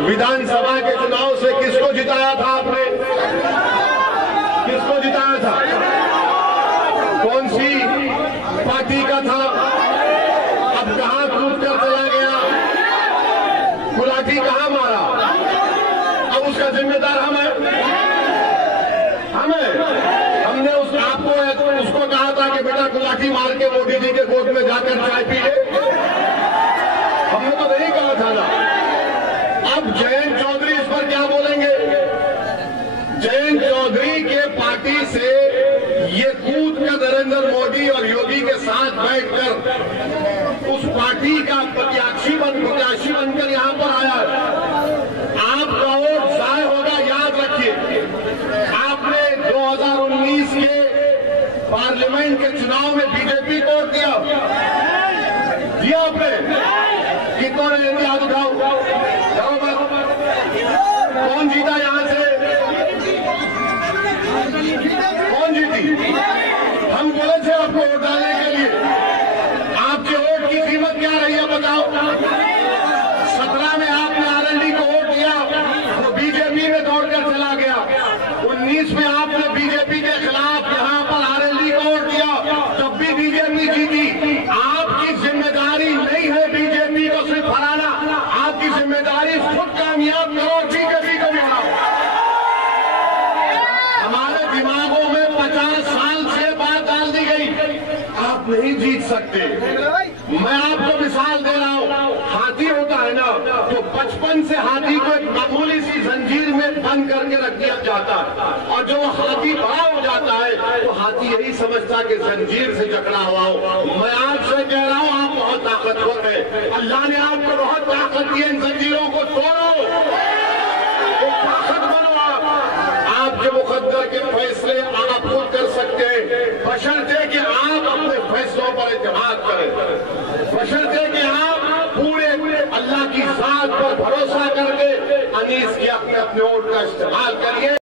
विधानसभा के चुनाव से किसको जिताया था आपने? किसको जिताया था? कौन सी पार्टी का था? अब कहां कूद कर चला गया? गुलाटी कहां मारा? अब उसका जिम्मेदार हम है। हमने उसको कहा था कि बेटा गुलाटी मार के मोदी जी के कोर्ट में जाकर चाय पी ले। हमने तो नहीं कहा था ना। अब जयंत चौधरी इस पर क्या बोलेंगे? जयंत चौधरी के पार्टी से ये कूद कर नरेंद्र मोदी और योगी के साथ बैठकर उस पार्टी का प्रत्याशी बनकर यहां पर आया। आपका वोट जाय होगा, याद रखिए। आपने 2019 के पार्लियामेंट के चुनाव में बीजेपी को वोट दिया आपने? कितनों ने हाथ उठाओ? कौन जीता यहां से? कौन जीती? हम बोले थे आपको वोट डालने के लिए। आपके वोट की कीमत क्या रही है बताओ? 17 में आपने आरएलडी को वोट दिया, वो बीजेपी में दौड़कर चला गया। 19 में आपने बीजेपी के खिलाफ यहां पर आरएलडी को वोट दिया, तब भी बीजेपी जीती। आपकी जिम्मेदारी नहीं है बीजेपी को सिर्फ हराना, आपकी जिम्मेदारी खुद कामयाब करो, बीजेपी को भी हराओ। हमारे दिमागों में 50 साल से बात डाल दी गई, आप नहीं जीत सकते। मैं आपको मिसाल दे रहा हूं। हाथी होता है ना, तो बचपन से हाथी को एक मामूली सी जंजीर में बंद करके रख दिया जाता है, और जो हाथी बड़ा हो जाता है तो हाथी यही समझता कि जंजीर से जकड़ा हुआ हो। मैं आपसे कह रहा हूं, आप बहुत ताकतवर है। अल्लाह ने आपको बहुत ताकत दी है, इन जंजीरों को तोड़ो, ताकत बनो। आपके मुकद्दर के फैसले आप खुद कर सकते हैं, बशर्ते कि आप अपने फैसलों पर इत्तेमाद करें, बशर्ते कि आप पूरे अल्लाह की जात पर भरोसा करके अनीस के अपने वोट का इस्तेमाल करिए।